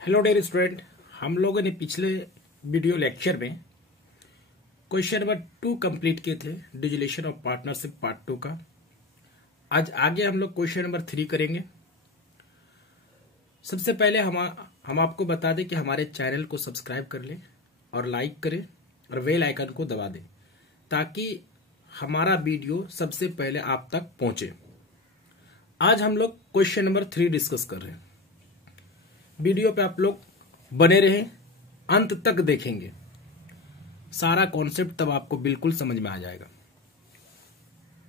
Hello dear student, हम लोगों ने पिछले वीडियो लेक्चर में क्वेश्चन नंबर 2 कंप्लीट किए थे, डिजिलेशन ऑफ पार्टनरशिप पार्ट 2 का। आज आगे हम लोग क्वेश्चन नंबर 3 करेंगे। सबसे पहले हम आपको बता दें कि हमारे चैनल को सब्सक्राइब कर लें और लाइक करें और बेल आइकन को दबा दें ताकि हमारा वीडियो सबसे पहले आप तक पहुंचे। आज हम लोग क्वेश्चन नंबर 3 डिस्कस कर रहे हैं। वीडियो पे आप लोग बने रहें, अंत तक देखेंगे, सारा कॉन्सेप्ट तब आपको बिल्कुल समझ में आ जाएगा।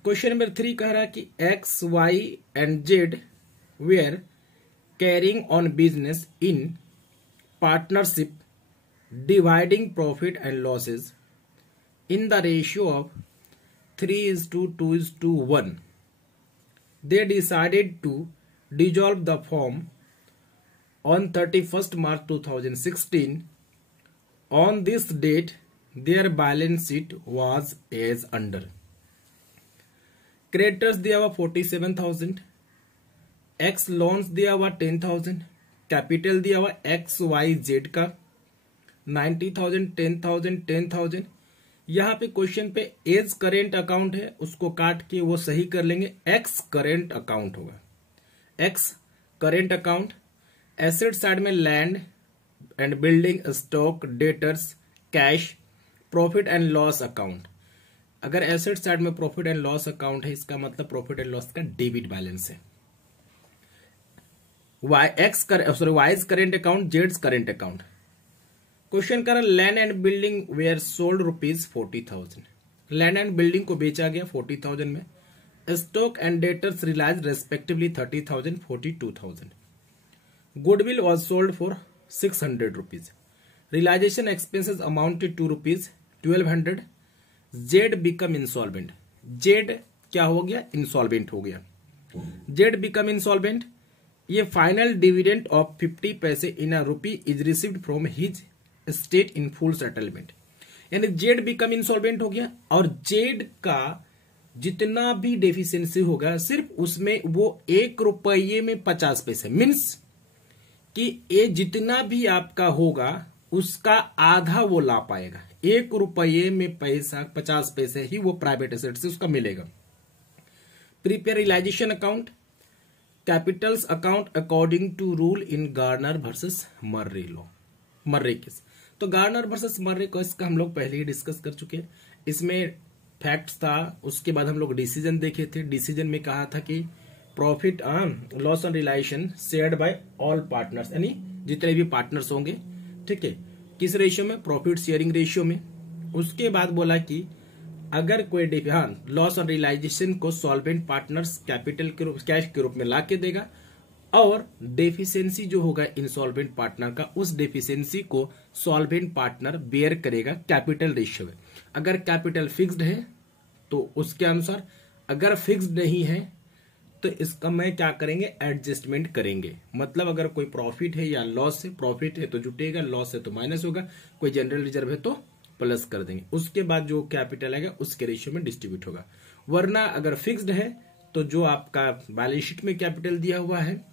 क्वेश्चन नंबर 3 कह रहा है कि X Y and Z were carrying on business in partnership dividing profit and losses in the ratio of 3:2:1. They decided to dissolve the firm on 31st March 2016. On this date, their balance sheet was as under. Creditors दिया हुआ 47,000, X loans दिया हुआ 10,000, capital दिया हुआ x Y Z का 90,000, 10,000, 10,000। यहाँ पे question पे एज करेंट अकाउंट है, उसको काट के वो सही कर लेंगे, एक्स करेंट अकाउंट होगा। X current account, asset side में land and building, stock, debtors, cash, profit and loss account. अगर एसेट साइड में प्रॉफिट एंड लॉस अकाउंट है, इसका मतलब प्रॉफिट एंड लॉस का डेबिट बैलेंस है। वाइज करेंट अकाउंट, जेड्स करेंट अकाउंट। क्वेश्चन कर land and building were sold ₹40,000। Land and building को बेचा गया 40,000 में। Stock and debtors realise respectively 30,000, 42,000। Goodwill was sold for ₹600। Realisation expenses amounted to ₹1,200। Z become insolvent. Z क्या हो गया? Insolvent हो गया। Z become insolvent. ये फाइनल डिविडेंड ऑफ 50 पैसे in a rupee is received from his estate in full settlement. यानी Z become insolvent हो गया और जेड का जितना भी डेफिशिएंसी होगा सिर्फ उसमें वो ₹1 में 50 पैसे, मीन्स कि ये जितना भी आपका होगा उसका आधा वो ला पाएगा। ₹1 में पैसा 50 पैसे ही वो प्राइवेट एसेट से उसका मिलेगा। Prepare realization account, capitals account according to rule in Garner versus Murray law, Murray case. तो गार्नर वर्सेस मर्रे केस का हम लोग पहले ही डिस्कस कर चुके हैं। इसमें फैक्ट्स था, उसके बाद हम लोग डिसीजन देखे थे। डिसीजन में कहा था कि profit loss on realization shared by all partners, यानी जितने भी पार्टनर्स होंगे, ठीक है, किस रेशियो में? प्रॉफिट शेयरिंग रेशियो में। उसके बाद बोला कि अगर कोई लॉस ऑन रियलाइजेशन को सॉल्वेंट पार्टनर्स कैपिटल के रूप, कैश के रूप में ला के देगा और डेफिशिएंसी जो होगा इंसॉल्वेंट पार्टनर का, उस डेफिशिएंसी को सॉल्वेंट पार्टनर बेयर करेगा कैपिटल रेशियो में। अगर कैपिटल फिक्स्ड है तो उसके अनुसार, अगर फिक्स्ड नहीं है तो इसका मैं क्या करेंगे? एडजस्टमेंट करेंगे। मतलब अगर कोई प्रॉफिट है या लॉस है, प्रॉफिट है तो जुटेगा, लॉस है तो माइनस होगा, कोई जनरल रिजर्व है तो प्लस कर देंगे। उसके बाद जो कैपिटल आएगा उसके रेशियो में डिस्ट्रीब्यूट होगा। वरना अगर फिक्स्ड है तो जो आपका बैलेंस शीट में कैपिटल दिया हुआ है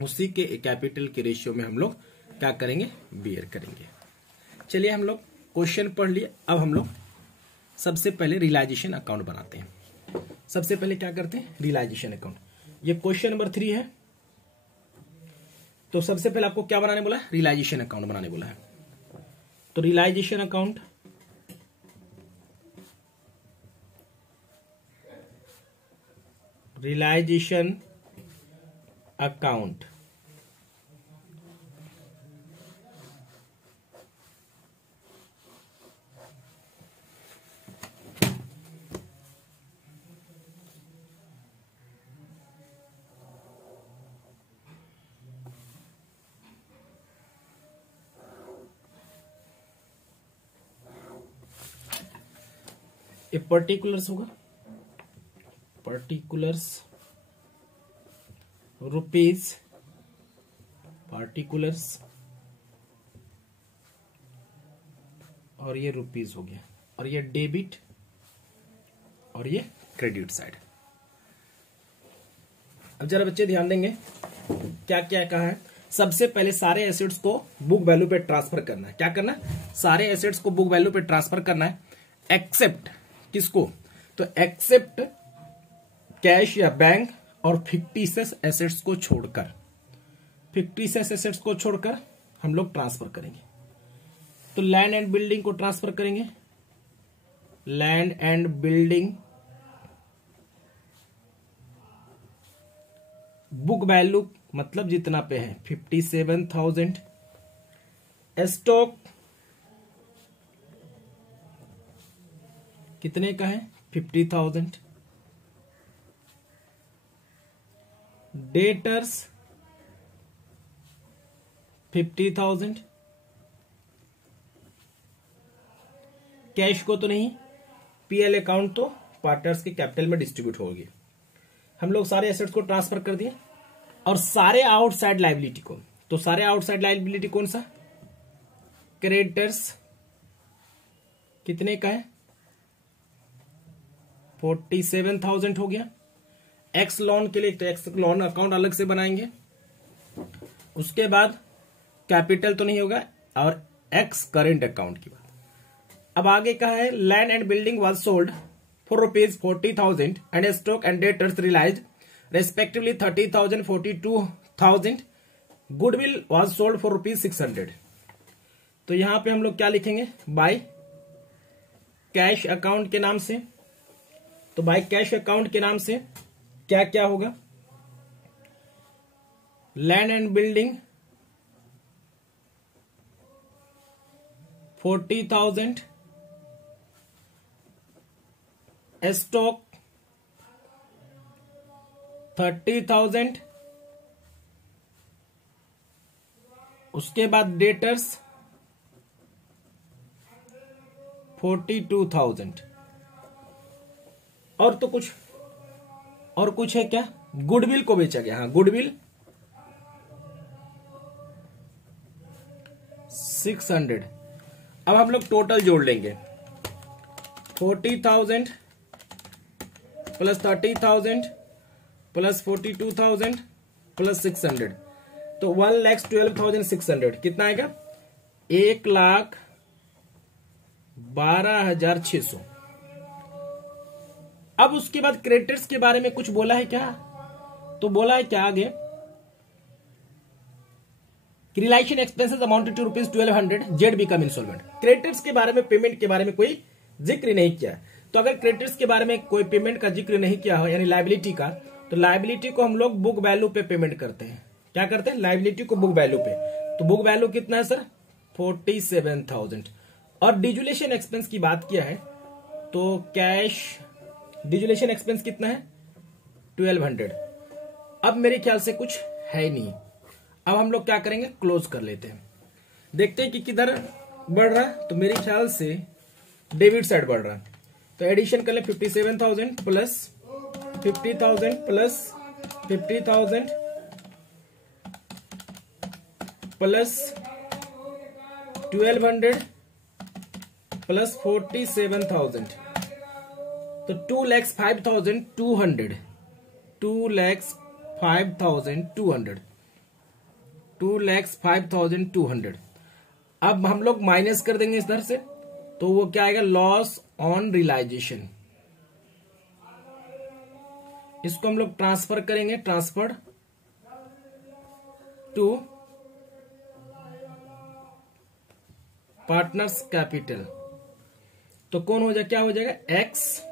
उसी के कैपिटल के रेशियो में हम लोग क्या करेंगे? बेयर करेंगे। चलिए हम लोग क्वेश्चन पढ़ लिए। अब हम लोग सबसे पहले रियलाइजेशन अकाउंट बनाते हैं। सबसे पहले क्या करते हैं? Realization account. ये क्वेश्चन नंबर 3 है। तो सबसे पहले आपको क्या बनाने बोला है? रियलाइजेशन अकाउंट बनाने बोला है। तो रियलाइजेशन अकाउंट, रियलाइजेशन अकाउंट ये पर्टिकुलर्स होगा, पर्टिकुलर्स रुपीज, पार्टिकुलर्स और ये रुपीज हो गया, और ये डेबिट और ये क्रेडिट साइड। अब जरा बच्चे ध्यान देंगे क्या क्या कहा है। सबसे पहले सारे एसेट्स को बुक वैल्यू पे ट्रांसफर करना है। क्या करना है? सारे एसेट्स को बुक वैल्यू पे ट्रांसफर करना है, एक्सेप्ट किसको? तो एक्सेप्ट कैश या बैंक और फिक्टिशियस एसेट्स को छोड़कर, फिक्टिशियस एसेट्स को छोड़कर हम लोग ट्रांसफर करेंगे। तो लैंड एंड बिल्डिंग को ट्रांसफर करेंगे, land and building book value मतलब जितना पे है 57,000, स्टॉक कितने का है? 50,000, डेटर्स 50,000, कैश को तो नहीं, पीएल अकाउंट तो पार्टनर्स के कैपिटल में डिस्ट्रीब्यूट होगी। हम लोग सारे एसेट्स को ट्रांसफर कर दिए और सारे आउटसाइड लायबिलिटी को, तो सारे आउटसाइड लायबिलिटी कौन सा? क्रेडिटर्स कितने का है? 47,000 हो गया। एक्स लोन के लिए तो एक्स लोन अकाउंट अलग से बनाएंगे, उसके बाद कैपिटल तो नहीं होगा और एक्स करेंट अकाउंट की बात। अब आगे कहा है land and building was sold for ₹40,000 and stock and debtors realized respectively 30,000, 42,000। Goodwill was sold for ₹600। तो यहां पे हम लोग क्या लिखेंगे? बाय कैश अकाउंट के नाम से। तो बाय कैश अकाउंट के नाम से क्या क्या होगा? लैंड एंड बिल्डिंग 40,000, स्टॉक 30,000, उसके बाद डेटर्स 42,000। और तो कुछ है क्या? गुडविल को बेचा गया। हाँ, गुडविल 600। अब हम लोग टोटल जोड़ लेंगे, 40,000 प्लस 30,000 प्लस 42,000 प्लस 600, तो 1,12,600 कितना आएगा? 1,12,600। अब उसके बाद क्रेडिटर्स के बारे में कुछ बोला है क्या? तो बोला है क्या आगे? Realization expenses amounted to ₹1,200, Z become insolvent. Creditors के बारे में, पेमेंट के बारे में कोई जिक्र नहीं किया। तो अगर क्रेडिटर्स के बारे में कोई पेमेंट का जिक्र नहीं किया हो, यानी लायबिलिटी का, तो लायबिलिटी को हम लोग बुक वैल्यू पे पेमेंट करते हैं। क्या करते हैं? लायबिलिटी को बुक वैल्यू पे। तो बुक वैल्यू कितना है सर? 47,000। और डिजुलेशन एक्सपेंस की बात किया है तो कैश डिजुलेशन एक्सपेंस कितना है? 1,200। अब मेरे ख्याल से कुछ है नहीं। अब हम लोग क्या करेंगे? क्लोज कर लेते हैं, देखते हैं कि किधर बढ़ रहा है। तो मेरे ख्याल से डेबिट साइड बढ़ रहा है। तो एडिशन कर ले, 57,000 प्लस 50,000 प्लस 50,000 प्लस 1,200 प्लस 47,000, तो 2,05,200, 2,05,200, 2,05,200। अब हम लोग माइनस कर देंगे इस दर से, तो वो क्या आएगा? Loss on realization. इसको हम लोग ट्रांसफर करेंगे, ट्रांसफर टू पार्टनर्स कैपिटल। तो कौन हो जाएगा? क्या हो जाएगा? एक्स,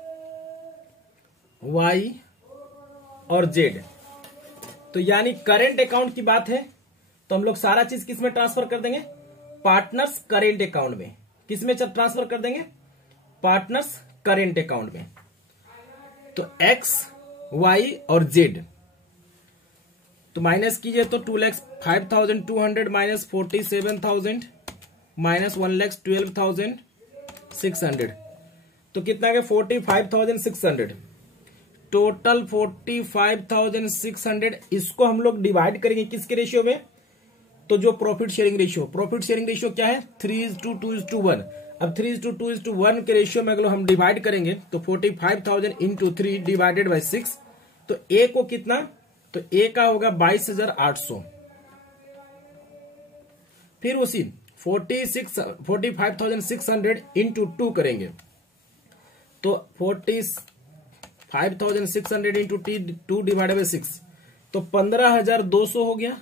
वाई और जेड। तो यानी करेंट अकाउंट की बात है तो हम लोग सारा चीज किस में ट्रांसफर कर देंगे? पार्टनर्स करेंट अकाउंट में। किस में ट्रांसफर कर देंगे? पार्टनर्स करेंट अकाउंट में। तो एक्स, वाई और जेड, तो माइनस कीजिए तो 2,05,200 माइनस 47,000 माइनस 1,12,600, तो कितना आ गया? 45,600। टोटल 45,600। इसको हम लोग डिवाइड करेंगे किसके रेशियो में? तो जो profit sharing ratio, profit sharing ratio क्या है? 3:2:1। अब 3:2:1 के रेशियो में अगर हम डिवाइड करेंगे तो 45,000 इंटू 3 डिवाइडेड बाई 6, तो ए को कितना? तो ए का होगा 22,800। फिर उसी 45,600 इंटू 2 करेंगे तो 45,600 इंटू 2 डिवाइडेड बाई 6 तो 15,200 हो गया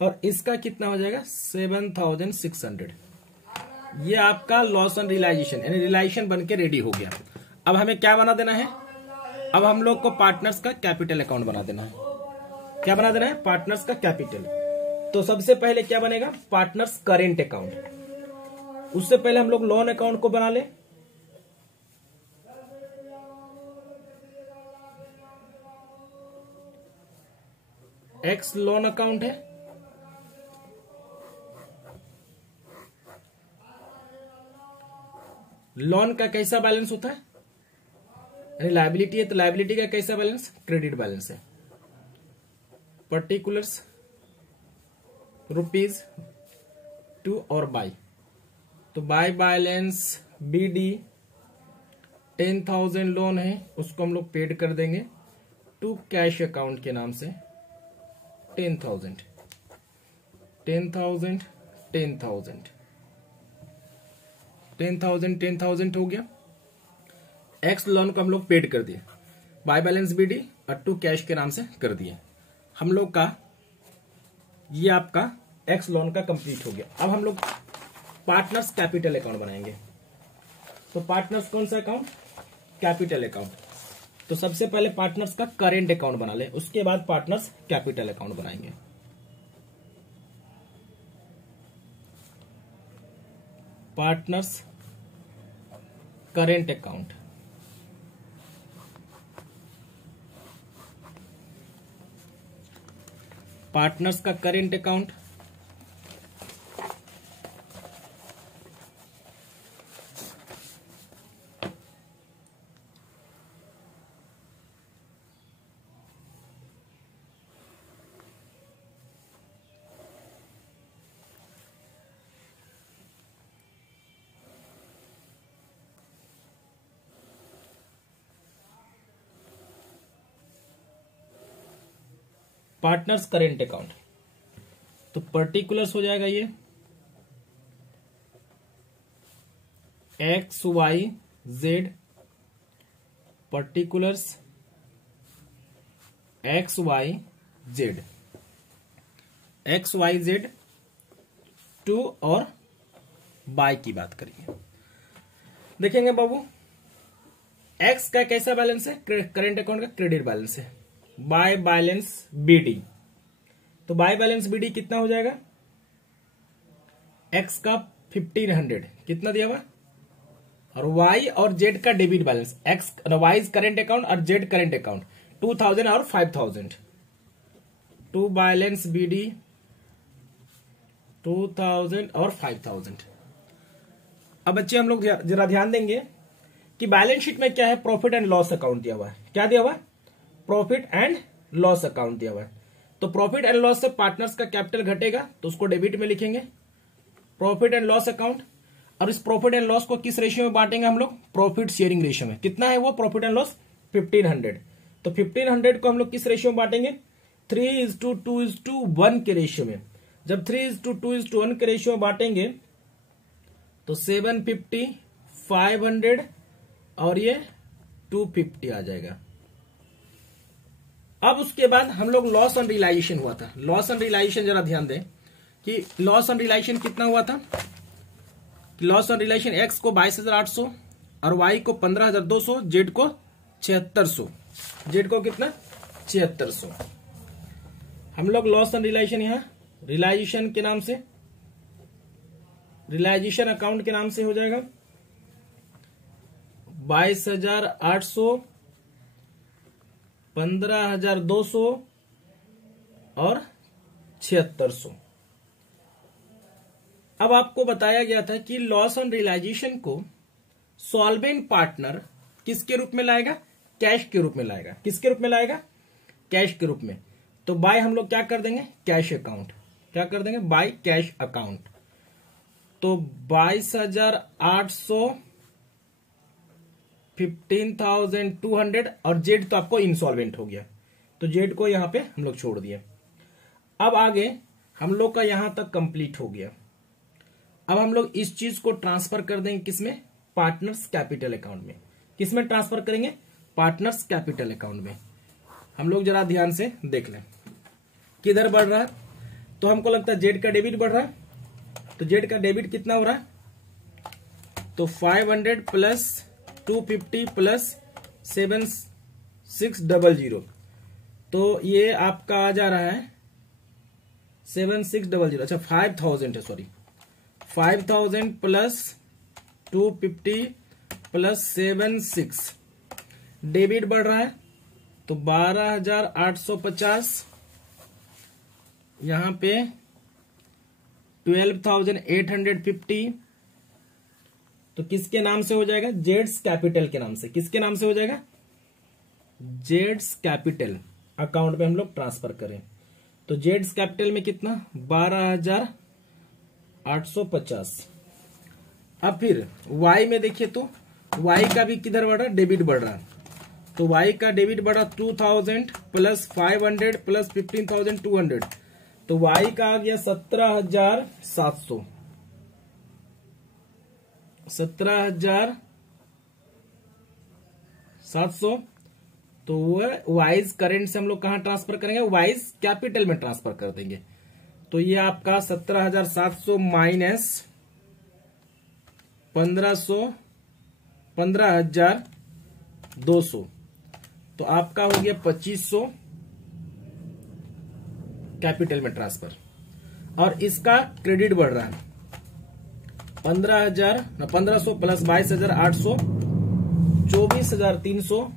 और इसका कितना हो जाएगा 7,600। ये आपका लॉस ऑन रियलाइजेशन यानी रियलाइजेशन बन के रेडी हो गया। अब हमें क्या बना देना है, अब हम लोग को पार्टनर्स का कैपिटल अकाउंट बना देना है। क्या बना देना है, पार्टनर्स का कैपिटल। तो सबसे पहले क्या बनेगा, पार्टनर्स करेंट अकाउंट। उससे पहले हम लोग लोन अकाउंट को बना ले। एक्स लोन अकाउंट है, लोन का कैसा बैलेंस होता है, यानी लायबिलिटी है तो लायबिलिटी का कैसा बैलेंस, क्रेडिट बैलेंस है। पर्टिकुलर्स रुपीज टू और बाय, तो बाय बैलेंस BD 10,000 लोन है, उसको हम लोग पेड कर देंगे टू कैश अकाउंट के नाम से 10,000 हो गया। एक्स लोन को हम लोग पेड कर दिए, बाय बैलेंस BD और टू कैश के नाम से कर दिए। हम लोग का ये आपका एक्स लोन का कंप्लीट हो गया। अब हम लोग पार्टनर्स कैपिटल अकाउंट बनाएंगे। तो पार्टनर्स कौन सा अकाउंट, कैपिटल अकाउंट। तो सबसे पहले पार्टनर्स का करेंट अकाउंट बना ले, उसके बाद पार्टनर्स कैपिटल अकाउंट बनाएंगे। पार्टनर्स करेंट अकाउंट, पार्टनर्स का current account partners current account. तो पर्टिकुलर्स हो जाएगा ये XYZ, पर्टिकुलर्स XYZ टू और बाय की बात करिए। देखेंगे बाबू, एक्स का कैसा बैलेंस है, करेंट अकाउंट का क्रेडिट बैलेंस है, बाय बैलेंस BD। तो बाय बैलेंस BD कितना हो जाएगा, एक्स का 1500 कितना दिया हुआ, और वाई और जेड का debit balance, X Y current account और जेड करेंट अकाउंट 2000 और 5000। टू बैलेंस BD 2000 और 5000। अब बच्चे हम लोग जरा ध्यान देंगे कि बैलेंस शीट में क्या है, प्रॉफिट एंड लॉस अकाउंट दिया हुआ है। क्या दिया हुआ है, प्रॉफिट एंड लॉस अकाउंट दिया हुआ है। तो प्रॉफिट एंड लॉस से पार्टनर्स का कैपिटल घटेगा तो उसको डेबिट में लिखेंगे, प्रॉफिट एंड लॉस अकाउंट। और इस प्रॉफिट एंड लॉस को किस रेशियो में बांटेंगे हम लोग, प्रॉफिट शेयरिंग रेशियो में। कितना है वो प्रॉफिट एंड लॉस, 1500। तो 1500 को हम लोग किस रेशियो में बांटेंगे, 3:2:1 के रेशियो में। जब 3:2:1 के रेशियो में बांटेंगे तो 750, 500 और ये 250 आ जाएगा। अब उसके बाद हम लोग लॉस ऑन रियलाइजेशन हुआ था। लॉस ऑन रियलाइजेशन जरा ध्यान दें कि लॉस ऑन रियलाइजेशन कितना हुआ था। लॉस ऑन रियलाइजेशन एक्स को 22,800 और वाई को 15,200, जेड को 7,600। जेड को कितना, 7,600। हम लोग लॉस ऑन रियलाइजेशन यहां रियलाइजेशन के नाम से, रियलाइजेशन अकाउंट के नाम से हो जाएगा 22,800, 15,200 और 7,600। अब आपको बताया गया था कि लॉस ऑन रियलाइजेशन को सॉल्वेंट पार्टनर किसके रूप में लाएगा, कैश के रूप में लाएगा। किसके रूप में लाएगा, कैश के रूप में। तो बाय हम लोग क्या कर देंगे, कैश अकाउंट। क्या कर देंगे, बाय कैश अकाउंट। तो 22,800, 15,200 और जेड तो आपको इंसॉल्वेंट हो गया, तो जेड को यहां पे हम लोग छोड़ दिए। अब आगे हम लोग का यहां तक कंप्लीट हो गया। अब हम लोग इस चीज को ट्रांसफर कर देंगे किसमें, पार्टनर्स कैपिटल अकाउंट में। किसमें ट्रांसफर करेंगे, पार्टनर्स कैपिटल अकाउंट में। हम लोग जरा ध्यान से देख लें किधर बढ़ रहा है। तो हमको लगता है जेड का डेबिट बढ़ रहा है, तो जेड का डेबिट कितना हो रहा है, तो 500 प्लस 250 प्लस 7600, तो ये आपका आ जा रहा है 7600, अच्छा 5000 है, सॉरी 5000 प्लस 250 प्लस 76, डेबिट बढ़ रहा है तो 12850, यहां पे 12850, तो किसके नाम से हो जाएगा, जेड्स कैपिटल के नाम से। किसके नाम से हो जाएगा, जेड्स कैपिटल अकाउंट में हम लोग ट्रांसफर करें। तो जेड्स कैपिटल में कितना, 12850। अब फिर वाई में देखिए तो वाई का भी किधर बढ़ रहा है, डेबिट बढ़ रहा है। तो वाई का डेबिट बढ़ा 2000 प्लस 500 प्लस 15200, तो वाई का आ गया 17700, 17700। तो वो वाइज करेंट से हम लोग कहां ट्रांसफर करेंगे, वाइज कैपिटल में ट्रांसफर कर देंगे। तो ये आपका 17700 माइनस 15200, तो आपका हो गया 2500 कैपिटल में ट्रांसफर। और इसका क्रेडिट बढ़ रहा है 1500 प्लस 22800, 24300,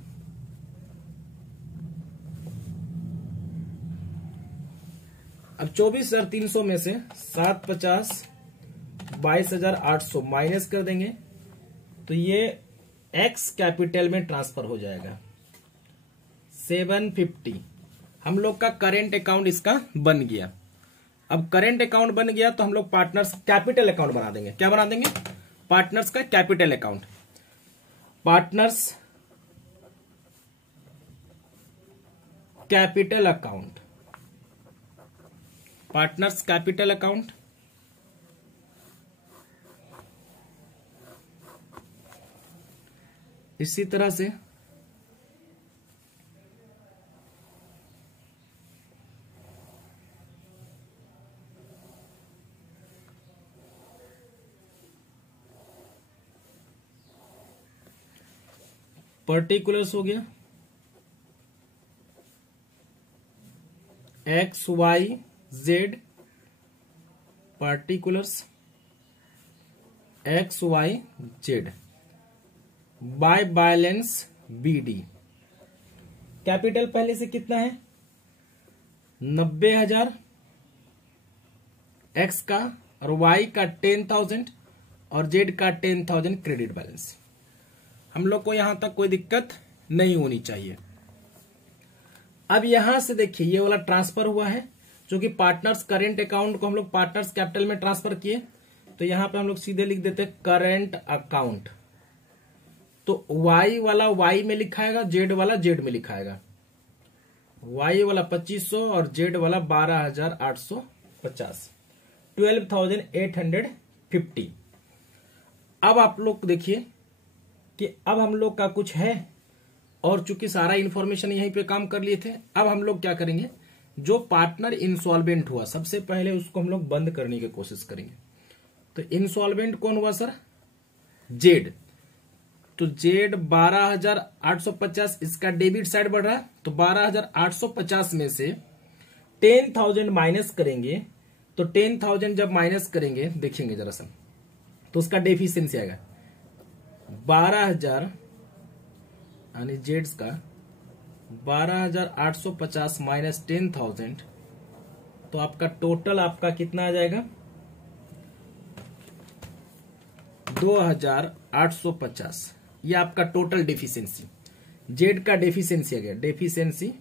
अब 24300 में से 750 22800 माइनस कर देंगे, तो ये एक्स कैपिटल में ट्रांसफर हो जाएगा 750। हम लोग का करेंट अकाउंट इसका बन गया। अब करेंट अकाउंट बन गया तो हम लोग पार्टनर्स कैपिटल अकाउंट बना देंगे। क्या बना देंगे, पार्टनर्स का capital account. Partners capital account, partners capital account, इसी तरह से पर्टिकुलर्स हो गया, X Y Z, particulars X Y Z, by balance BD. Capital पहले से कितना है, 90,000 एक्स का, और वाई का 10,000 और जेड का 10,000 क्रेडिट बैलेंस। हम लोग को यहां तक कोई दिक्कत नहीं होनी चाहिए। अब यहां से देखिए ये वाला ट्रांसफर हुआ है, जो कि पार्टनर्स करेंट अकाउंट को हम लोग पार्टनर्स कैपिटल में ट्रांसफर किए। तो यहां पे हम लोग सीधे लिख देते हैं करेंट अकाउंट। तो वाई वाला वाई में लिखाएगा, जेड वाला जेड में लिखाएगा। वाई वाला 2500 और जेड वाला 12,850, 12,850। अब आप लोग देखिए कि अब हम लोग का कुछ है, और चूंकि सारा इंफॉर्मेशन यहीं पे काम कर लिए थे, अब हम लोग क्या करेंगे, जो पार्टनर इंसॉल्वेंट हुआ सबसे पहले उसको हम लोग बंद करने की कोशिश करेंगे। तो इंसॉल्वेंट कौन हुआ सर, जेड। तो जेड 12,850, इसका डेबिट साइड बढ़ रहा है, तो 12,850 में से 10,000 माइनस करेंगे। तो 10,000 जब माइनस करेंगे, देखेंगे जरा सा, तो उसका डेफिशिएंसी आएगा 12,000, यानी जेड्स का 12,850 माइनस 10,000, तो आपका टोटल आपका कितना आ जाएगा, 2,850। ये आपका टोटल डेफिशिएंसी, जेड का डेफिशिएंसी आ गया। Deficiency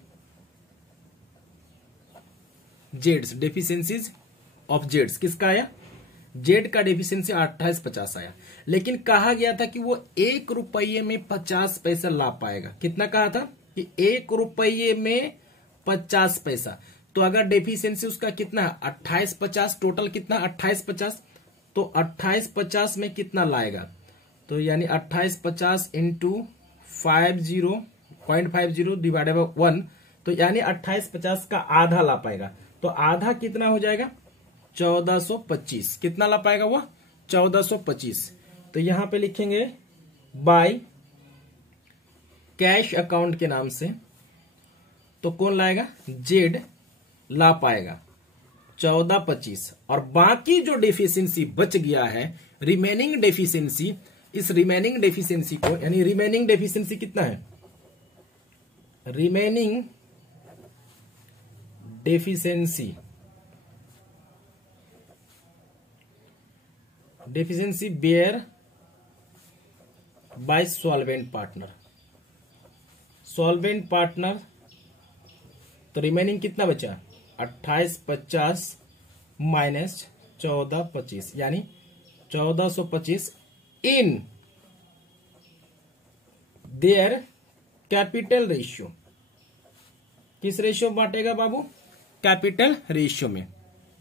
Jades, deficiencies of Jades किसका आया, जेड का डेफिशिएंसी 2850 आया। लेकिन कहा गया था कि वो 1 रुपये में 50 पैसा ला पाएगा। कितना कहा था कि 1 रुपये में 50 पैसा। तो अगर डेफिशिएंसी उसका कितना है 2850, टोटल कितना 2850, तो 2850 में कितना लाएगा, तो यानी 2850 इंटू 50.50 डिवाइडेड बाई 1, तो यानी 2850 का आधा ला पाएगा। तो आधा कितना हो जाएगा 1425, कितना ला पाएगा वो 1425। तो यहां पे लिखेंगे बाय कैश अकाउंट के नाम से, तो कौन लाएगा जेड ला पाएगा 1425। और बाकी जो डेफिशिएंसी बच गया है रिमेनिंग डेफिशिएंसी, इस रिमेनिंग डेफिशिएंसी को, यानी रिमेनिंग डेफिशिएंसी कितना है, remaining deficiency bear by solvent partner, solvent partner, तो रिमेनिंग कितना बचा 2850 माइनस 1425, यानी 1425 इन देयर कैपिटल रेशियो। किस रेशियो में बांटेगा बाबू, कैपिटल रेशियो में।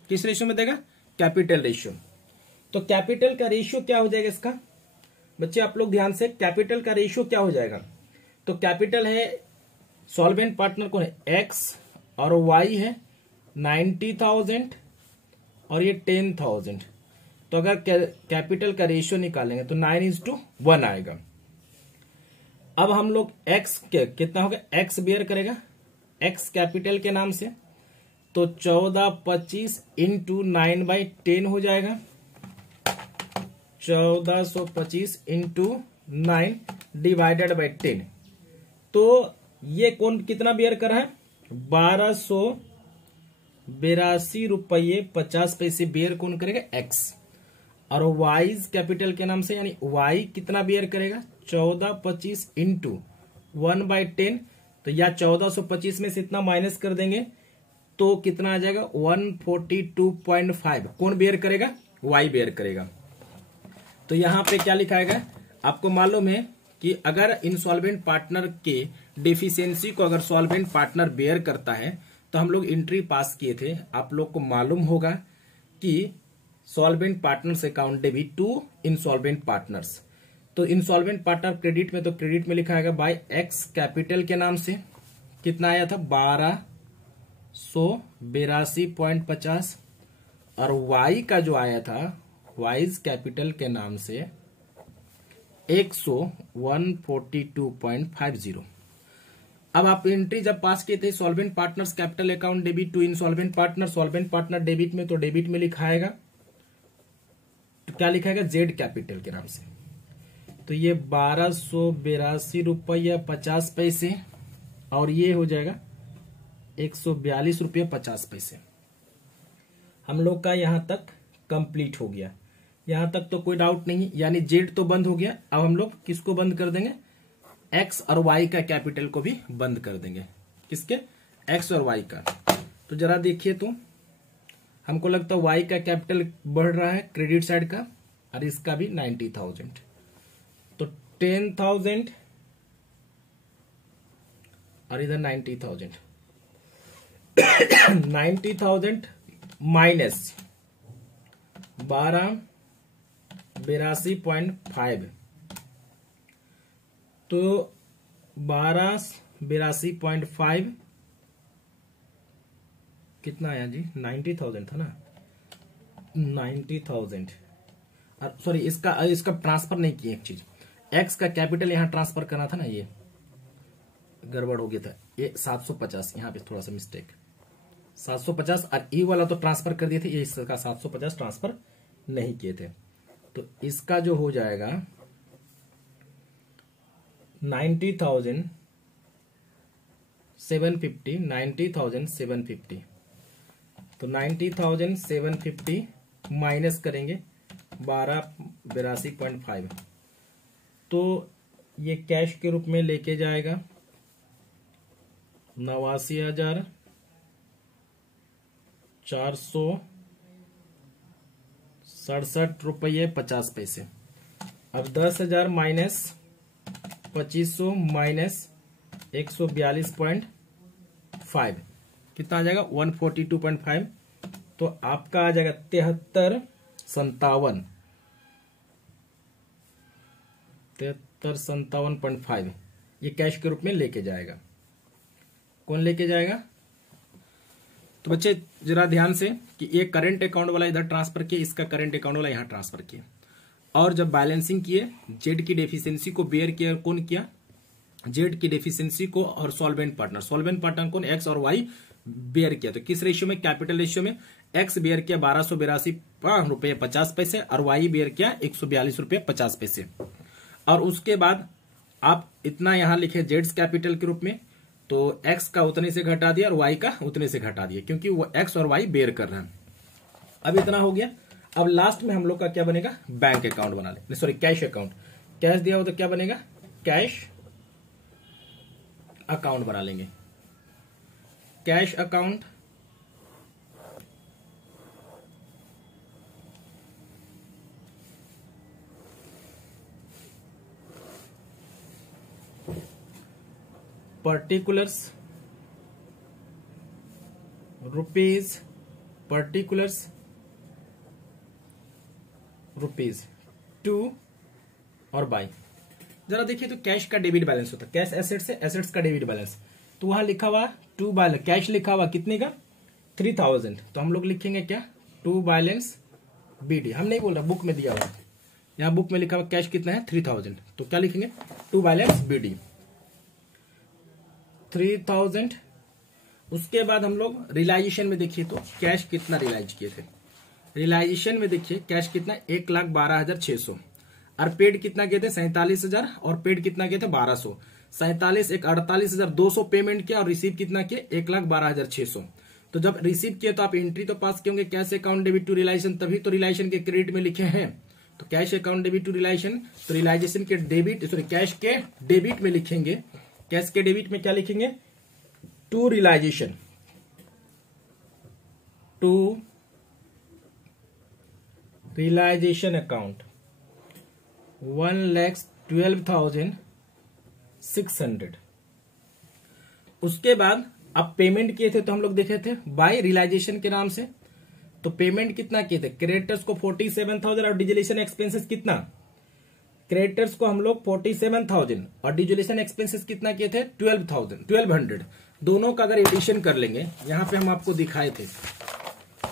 किस रेशियो में देगा, कैपिटल रेशियो। तो कैपिटल का रेशियो क्या हो जाएगा इसका, बच्चे आप लोग ध्यान से, कैपिटल का रेशियो क्या हो जाएगा, तो कैपिटल है सॉल्वेंट पार्टनर कौन है एक्स और वाई है 90,000 और ये 10,000। तो अगर कैपिटल का रेशियो निकालेंगे तो 9:1 आएगा। अब हम लोग एक्स कितना होगा, एक्स बेयर करेगा एक्स कैपिटल के नाम से, तो 1425 इंटू 9/10 हो जाएगा, 1425 इंटू 9 डिवाइडेड बाई 10। तो ये कौन कितना बेयर कर रहा है 1282 रुपये 50 पैसे बेयर कौन करेगा एक्स, और वाइज कैपिटल के नाम से, यानी वाई कितना बेयर करेगा 1425 इंटू 1/10। तो या 1425 में से इतना माइनस कर देंगे तो कितना आ जाएगा 142.5, कौन बेयर करेगा वाई बेयर करेगा। तो यहां पे क्या लिखाएगा, आपको मालूम है कि अगर इंसॉल्वेंट पार्टनर के डेफिशिएंसी को अगर सॉल्वेंट पार्टनर बेयर करता है, तो हम लोग एंट्री पास किए थे, आप लोग को मालूम होगा कि solvent partners account debit to insolvent partners. तो इंसॉल्वेंट पार्टनर क्रेडिट में, तो क्रेडिट में लिखा है बाय एक्स कैपिटल के नाम से, कितना आया था 1282.50, और वाई का जो आया था वाइज कैपिटल के नाम से 142.50। अब आप एंट्री जब पास किए थे solvent partners capital account debit to insolvent partner, solvent partner debit में, तो डेबिट में लिखाएगा, तो क्या लिखाएगा जेड कैपिटल के नाम से। तो ये 1282 रुपया 50 पैसे, और ये हो जाएगा 142 रुपये 50 पैसे। हम लोग का यहां तक कंप्लीट हो गया, यहां तक तो कोई डाउट नहीं, यानी जेड तो बंद हो गया। अब हम लोग किसको बंद कर देंगे, एक्स और वाई का कैपिटल को भी बंद कर देंगे। किसके, एक्स और वाई का। तो जरा देखिए, तो हमको लगता है वाई का कैपिटल बढ़ रहा है क्रेडिट साइड का, और इसका भी 90,000, तो 10,000 और इधर 90,000 90,000 माइनस 1282.5, तो 1282.5 कितना आया जी 90,000 था ना, 90,000। सॉरी, इसका ट्रांसफर नहीं किया, एक चीज एक्स का कैपिटल यहां ट्रांसफर करना था ना, ये गड़बड़ हो गया था, ये 750, यहां पे थोड़ा सा मिस्टेक, 750, और ई वाला तो ट्रांसफर कर दिए थे, ये इसका 750 ट्रांसफर नहीं किए थे। तो इसका जो हो जाएगा 90,750, तो 90,750 माइनस करेंगे 1282.5, तो ये कैश के रूप में लेके जाएगा 89,467 रुपये 50 पैसे। अब 10,000 माइनस 2500 माइनस 142.5, कितना आ जाएगा 142.5, तो आपका आ जाएगा 7357.5। ये कैश के रूप में लेके जाएगा। कौन लेके जाएगा? तो बच्चे जरा ध्यान से कि ये करंट अकाउंट वाला इधर ट्रांसफर किए, इसका करंट अकाउंट वाला यहां ट्रांसफर किए, और जब बैलेंसिंग किए जेड की डेफिशिएंसी को बेयर किया। कौन किया? जेड की डेफिशिएंसी को और सॉल्वेंट पार्टनर कौन? एक्स और वाई बेयर किया। तो किस रेशियो में? कैपिटल रेशियो में। एक्स बेयर किया 1282 रुपये 50 पैसे और वाई बेयर किया 142 रुपये 50 पैसे। और उसके बाद आप इतना यहां लिखे जेड्स कैपिटल के रूप में, तो एक्स का उतने से घटा दिया और वाई का उतने से घटा दिया, क्योंकि वो एक्स और वाई बेयर कर रहे हैं। अब इतना हो गया। अब लास्ट में हम लोग का क्या बनेगा? बैंक अकाउंट बना ले, सॉरी कैश अकाउंट। कैश दिया हो तो क्या बनेगा? कैश अकाउंट बना लेंगे। Cash account particulars rupees to और बाई। जरा देखिए तो कैश का डेबिट बैलेंस होता है, कैश एसेट्स है, एसेट्स का डेबिट बैलेंस। तो वहां लिखा हुआ टू बैलेंस, कैश लिखा हुआ कितने का? 3000। तो हम लोग लिखेंगे क्या? To balance BD. हम नहीं बोल रहा, बुक में दिया हुआ, यहां बुक में लिखा हुआ कैश कितना है? 3000। तो क्या लिखेंगे? To balance BD 3000। उसके बाद हम लोग रियलाइजेशन में देखिए तो कैश कितना रियलाइज किए थे। रियलाइजेशन में देखिए कैश कितना? 1,12,600। और पेड कितना किए थे? 47,000। और पेड कितना किए थे? 1200। 47 एक 48,200 पेमेंट किया और रिसीव कितना किए? 1,12,600। तो जब रिसीव किए तो आप एंट्री तो पास किए cash account debit to realization, तभी तो रियलाइजेशन के क्रेडिट में लिखे हैं। तो cash account debit to realization, तो रियलाइजेशन के डेबिट, सॉरी कैश के डेबिट में लिखेंगे। कैश के डेबिट में क्या लिखेंगे? To realization, to realization account 1,12,600। उसके बाद आप पेमेंट किए थे तो हम लोग देखे थे बाय रियलाइजेशन के नाम से। तो पेमेंट कितना किए थे? क्रेडिटर्स को 47,000 और डिजिलेशन एक्सपेंसेस कितना? क्रेडिटर्स को हम लोग 47,000 और डिजिलेशन एक्सपेंसेस कितना किए थे? 1200। दोनों का अगर एडिशन कर लेंगे, यहां पे हम आपको दिखाए थे,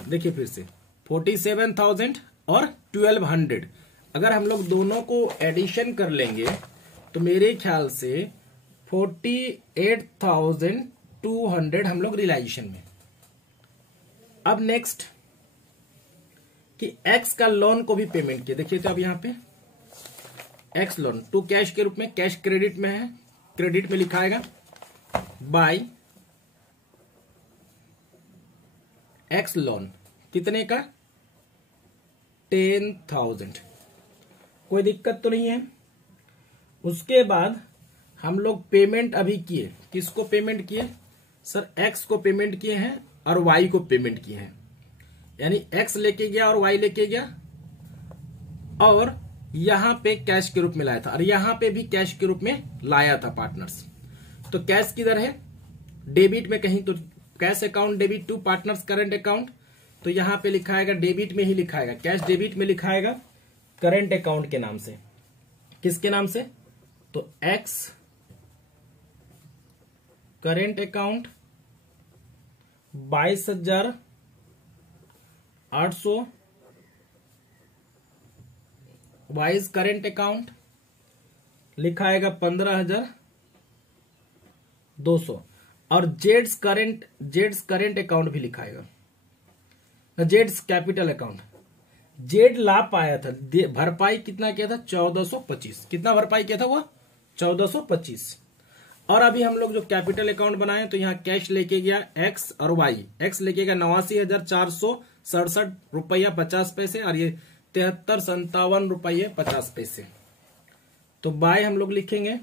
देखिए फिर से 47,000 और 1200, अगर हम लोग दोनों को एडिशन कर लेंगे तो मेरे ख्याल से 48,200 हम लोग रियलाइजेशन में। अब नेक्स्ट कि एक्स का लोन को भी पेमेंट किया। देखिए तो अब यहां पे एक्स लोन टू कैश के रूप में, कैश क्रेडिट में है, क्रेडिट में लिखाएगा बाय एक्स लोन कितने का? 10,000। कोई दिक्कत तो नहीं है। उसके बाद हम लोग पेमेंट अभी किए, किसको पेमेंट किए? सर एक्स को पेमेंट किए हैं और वाई को पेमेंट किए हैं, यानी एक्स लेके गया और वाई लेके गया, और यहां पे कैश के रूप में लाया था और यहां पे भी कैश के रूप में लाया था पार्टनर्स। तो कैश किधर है? डेबिट में कहीं, तो cash account debit to partners current account, तो यहां पे लिखाएगा डेबिट में ही लिखाएगा, कैश डेबिट में लिखाएगा करंट अकाउंट के नाम से। किसके नाम से? तो X current account 22,800, Y's current account लिखाएगा 15,200, और जेड्स करंट अकाउंट भी लिखाएगा, जेड्स कैपिटल अकाउंट। जेड ला पाया था, भरपाई कितना किया था? 1425। कितना भरपाई किया था? वो 1425। और अभी हम लोग जो कैपिटल अकाउंट बनाए तो यहाँ कैश लेके गया एक्स और वाई। एक्स लेके गया 89,467 रुपया 50 पैसे और ये 73,57 रुपये 50 पैसे। तो बाय हम लोग लिखेंगे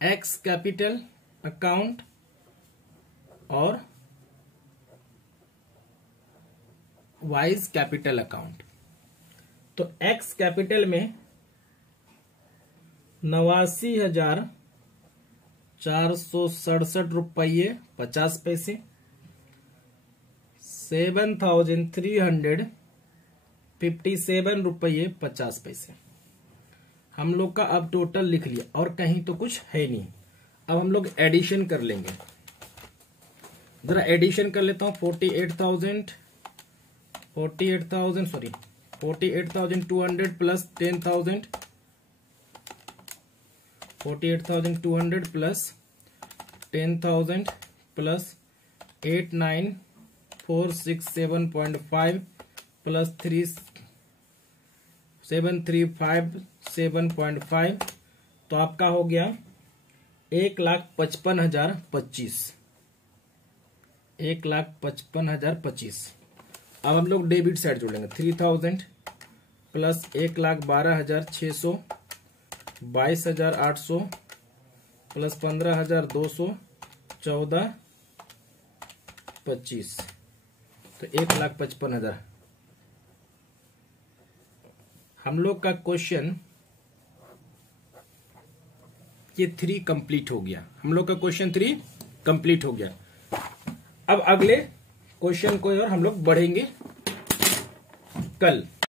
एक्स कैपिटल अकाउंट और वाइज कैपिटल अकाउंट। तो एक्स कैपिटल में 89,467 467.50 7,357.50 हम लोग का अब टोटल लिख लिया और कहीं तो कुछ है नहीं। अब हम लोग एडिशन कर लेंगे, जरा एडिशन कर लेता हूं। 48,200 प्लस 10,000, 48,200 प्लस 10,000 प्लस 89,467.5 प्लस 3,735.7.5 तो आपका हो गया 1,55,025। 1,55,025। अब हम लोग डेबिट साइड जोड़ेंगे। 3,000 प्लस 1,12,600, 22,800 प्लस 15,200, 14,25 तो 1,55,000। हम लोग का क्वेश्चन ये 3 कंप्लीट हो गया। हम लोग का क्वेश्चन 3 कंप्लीट हो गया। अब अगले क्वेश्चन को और हम लोग बढ़ेंगे कल।